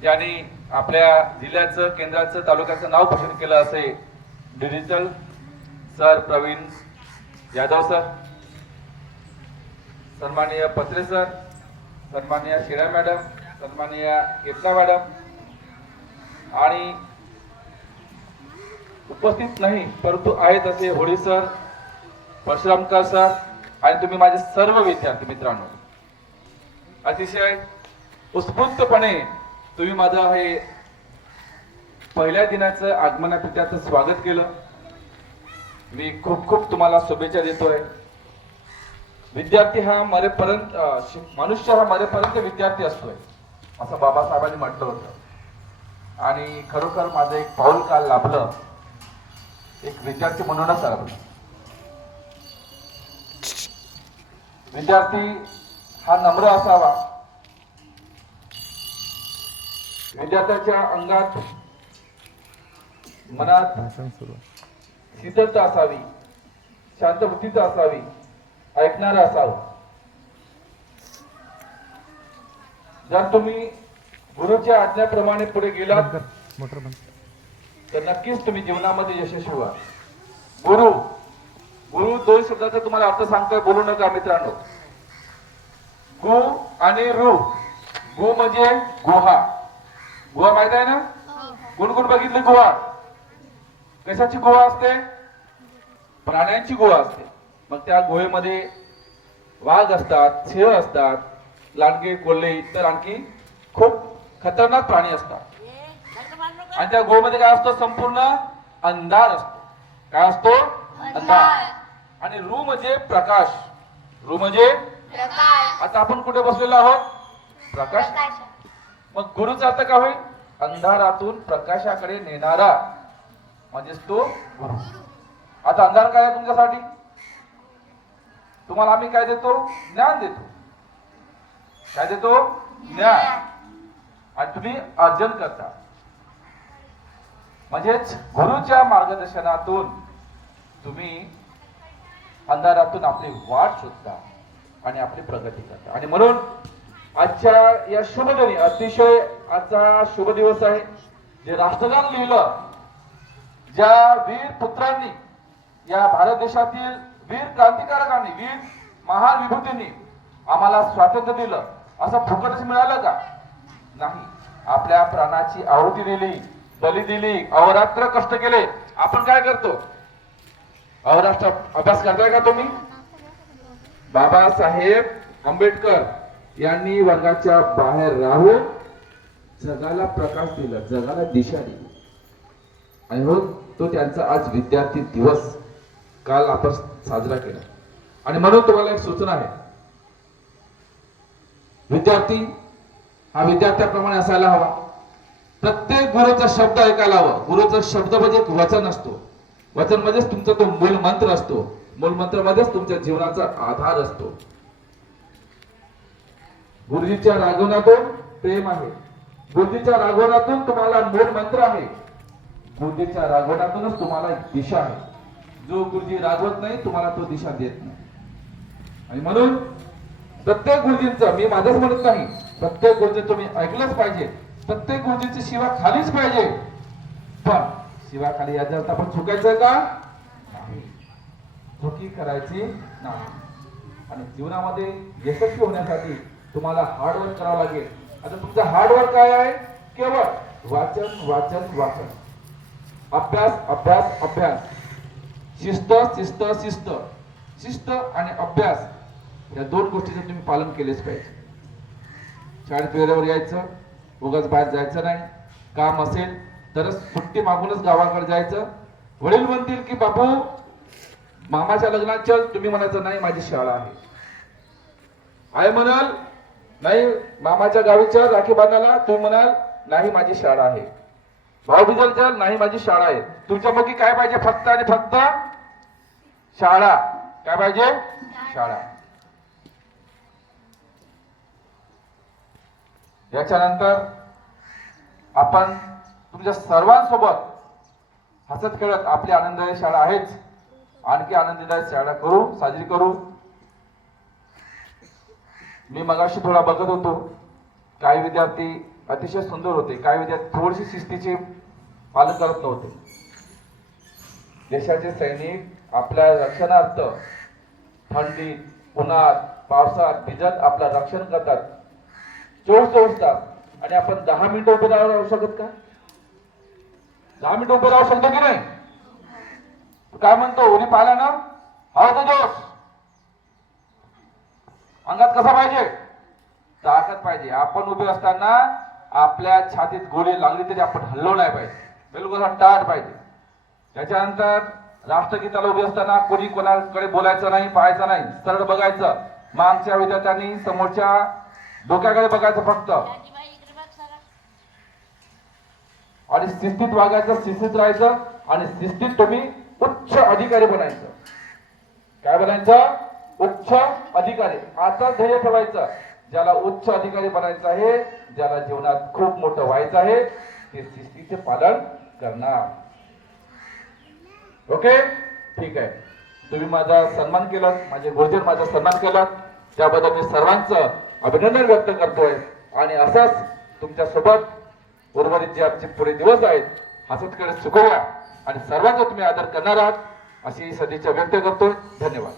ज्यांनी आपल्या जिल्ह्याचं केंद्राचं तालुक्याचं नाव घोषित केलं असे digital sir Praveen Yadav sir, सन्माननीय पत्रे सर, सन्माननीय शिरा मॅडम, सन्माननीय केतला मॅडम आणि उपस्थित नाही परंतु आहेत असे होळी सर, परशुरामकर सर आणि तुम्ही माझे सर्व विद्यार्थी मित्रांनो, अतिशय उत्स्फूर्तपणे तुम्ही माझं हे पहिल्या दिनाचं आगमनाप्रित्याचं स्वागत केलं. मी खूप खूप तुम्हाला शुभेच्छा देतोय. विद्यार्थी हा मरेपर्यंत मनुष्य हा मरेपर्यंत विद्यार्थी असतोय असं बाबासाहेबांनी म्हटलं होतं आणि खरोखर माझं एक पाऊल काल लाभलं, एक विद्यार्थी म्हणूनच लाभलं. विद्यार्थी हा नम्र असावा, विद्यार्थ्याच्या अंगात मनात शीतलता असावी, शांतबुद्धीचा असावी, ऐकणारा असावं. जर तुम्ही गुरुच्या आज्ञेप्रमाणे पुढे गेलात तर नक्कीच तुम्ही जीवनामध्ये यशस्वी व्हाल. गुरु गुरु दोन शब्दाचा तुम्हाला अर्थ सांगतोय, बोलू नका मित्रांनो. गु आणि रु. गु म्हणजे गुहा. गुहा माहित आहे ना? गुणगुण बघितली गुहा? कशाची गुहा असते? प्राण्यांची गुहा असते. मग त्या गुहेमध्ये वाघ असतात, सिंह असतात, लांडगे, कोल्हे इतर आणखी खूप खतरनाक प्राणी असतात. आणि त्या गुहेमध्ये काय असतो? संपूर्ण अंधार असतो. काय असतो? अंधार. आणि रु म्हणजे प्रकाश. रु म्हणजे आता आपण कुठे बसलेलो आहोत? प्रकाश. मग गुरुचा अर्थ काय होईल? अंधारातून प्रकाशाकडे नेणारा म्हणजेच तो गुरु. आता अंधार काय आहे तुमच्यासाठी? तुम्हाला आम्ही काय देतो? ज्ञान देतो. काय देतो? ज्ञान. आणि तुम्ही अर्जन करता. म्हणजेच गुरुच्या मार्गदर्शनातून तुम्ही अंधारातून आपली वाट शोधता आणि आपली प्रगती करता. आणि म्हणून आजच्या या शुभ दिनी, अतिशय आजचा शुभ दिवस आहे, जे राष्ट्रगान लिहिलं, ज्या वीर पुत्रांनी, या भारत देशातील वीर क्रांतिकारकांनी, वीर महान विभूतींनी आम्हाला स्वातंत्र्य दिलं, असं फुकटच मिळालं का? नाही. आपल्या प्राणाची आहुती दिली, बली दिली, अहोरात्र कष्ट केले. आपण काय करतो? अहोरात्र अभ्यास करताय का तुम्ही? बाबासाहेब आंबेडकर यांनी वर्गाच्या बाहेर राहून जगाला प्रकाश दिला, जगाला दिशा दिली. आणि म्हणून तो त्यांचा आज विद्यार्थी दिवस काल आपण साजरा केला. आणि म्हणून तुम्हाला एक सूचना आहे, विद्यार्थी हा विद्यार्थ्याप्रमाणे असायला हवा. प्रत्येक गुरुचा शब्द ऐकायला हवा. गुरुचा शब्द म्हणजे एक वचन असतो. वचन मध्येच तुमचा तो मूल मंत्र असतो. मूल मंत्र मध्येच तुमच्या जीवनाचा आधार असतो. गुरुजीच्या रागवणातून प्रेम आहे. गुरुजीच्या रागवणातून तुम्हाला मूल मंत्र आहे. गुरुजीच्या रागवणातूनच तुम्हाला दिशा आहे. जो गुरुजी रागवत नाही तुम्हाला तो दिशा देत नाही. आणि म्हणून प्रत्येक गुरुजींचं, मी माझंच म्हणत नाही, प्रत्येक गुरुजी तुम्ही ऐकलंच पाहिजे. प्रत्येक गुरुजीची शिवा खालीच पाहिजे. पण शिवा खाली याच्यात आपण चुकायचं का? नाही. चुकी करायची नाही. आणि जीवनामध्ये यशस्वी होण्यासाठी तुम्हाला हार्डवर्क करावं लागेल. आता तुमचं हार्डवर्क काय आहे? केवळ वाचन वाचन वाचन, अभ्यास अभ्यास अभ्यास, शिस्त शिस्त शिस्त. शिस्त आणि अभ्यास या दोन गोष्टीचं तुम्ही पालन केलेच पाहिजे. शाळेत वेळेवर यायचं, उगाच बाहेर जायचं नाही. काम असेल तरच सुट्टी मागूनच गावाकडे जायचं. वडील म्हणतील की बापू मामाच्या लग्नात चल, तुम्ही म्हणायचं नाही माझी शाळा आहे. आई म्हणाल नाही मामाच्या गावी चल राखी बांधायला, तुम्ही म्हणाल नाही माझी शाळा आहे. भाऊ बिजल चल, नाही माझी शाळा आहे. तुमच्या मुखी काय पाहिजे? फक्त आणि फक्त शाळा. काय पाहिजे? शाळा. याच्यानंतर आपण तुमच्या सर्वांसोबत हसत खेळत आपली आनंददायी शाळा आहेच, आणखी आनंददायी शाळा करू, साजरी करू. मी मगाशी थोडा बघत होतो, काही विद्यार्थी अतिशय सुंदर होते. काही विद्यार्थी थोडीशी शिस्तीचे पालन करत नव्हते. देशाचे सैनिक आपल्या रक्षणार्थ थंडीत, उन्हात, पावसात भिजत आपलं रक्षण करतात 24 तास. आणि आपण 10 मिनिटं उभे राहू शकत का? 10 मिनिटं उभे राहू शकतो की नाही? काय म्हणतो उन्ही पाहिला ना, हा तो जोश अंगात कसा पाहिजे, ताकद पाहिजे. आपण उभे असताना आपल्या छातीत गोळी लागली तरी आपण हल्लो नाही पाहिजे, बिलकुल टाट पाहिजे. त्याच्यानंतर राष्ट्रगीताला उभे असताना कोणी कोणाकडे बोलायचं नाही, पाहायचं नाही, सरळ बघायचं. मागच्या विद्यार्थ्यांनी समोरच्या डोक्याकडे बघायचं फक्त, आणि शिस्तीत वागायचं, शिस्तीत राहायचं, आणि शिस्तीत तुम्ही उच्च अधिकारी बनायचं. काय बनायचं? उच्च अधिकारी. आता ध्येय ठेवायचं, ज्याला उच्च अधिकारी बनायचं आहे, ज्याला जीवनात खूप मोठं व्हायचं आहे, ते शिस्तीचे पालन करणार. ओके, ठीक आहे. तुम्ही माझा सन्मान केला, माझे गुरुजन माझा सन्मान केला, त्याबद्दल मी सर्वांचं अभिनंदन व्यक्त करतोय. आणि असाच तुमच्या सोबत उर्वरित जे आमचे पुढे दिवस आहेत हसतकडे शिकूया, आणि सर्वांचा तुम्ही आदर करणार आहात अशी सदिच्छा व्यक्त करतोय. धन्यवाद.